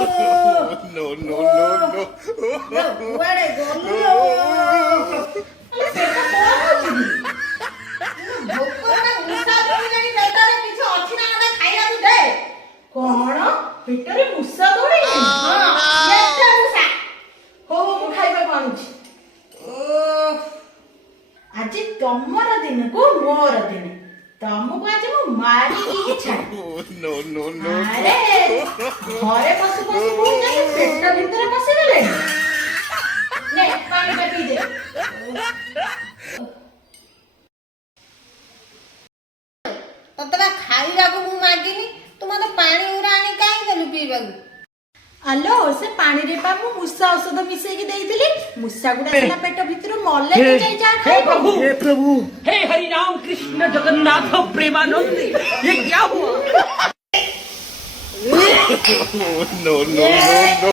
No, no, no, no. କୁଆଡେ ଗଲୁ ଲୋ? ଆରେ ପେଟ କଣ ହଉଛି କି? ଭୋକରେ ମୂଷା ଦୌଡ଼ିଲେଣି ପେଟରେ କିଛି ଅଛି ନା ମୋତେ ଖାଇବାକୁ ଦେ। କଣ ପେଟରେ ମୂଷା ଦୌଡ଼ିଲେଣି? ହଁ ଏତେ ମୂଷା। ହଉ ମୁଁ ଖାଇବାକୁ ଆଣୁଛି। ଆଜି ତମର ଦିନକୁ ମୋର ଦିନ। ତମକୁ ଆଜି ମୁଁ ମାରିକି ହିଁ ଛାଡ଼ିବି। No, no, no. ଆରେ ଘରେ ପଶୁ ପଶୁ ପୁଣି ଯାଇକି ପେଟ ଭିତରେ ପଶିଦେଲେ। ନେ ପାଣି ଟା ପିଇଦେ। ତତେ ବା ଖାଇବାକୁ ମୁଁ ମାଗିନି, ତୁ ମତେ ପାଣି ଉରା ଆଣି କାହିଁ ଦେଲୁ ପିଇବାକୁ? ଆଲୋ ସେ ପାଣିରେ ପା ମୁଁ ମୂଷା ଔଷଧ ମିଶେଇକି ଦେଇଥିଲି। ମୂଷା ଗୁଡା ସିନା ପେଟ ଭିତରୁ ମଲେ ତୁ ଯାଇ ଯାହା ଖାଇବୁ। हे प्रभु, हे हरि राम कृष्ण जगन्नाथ प्रेमानंद, ये क्या हुआ? No, no, no, no.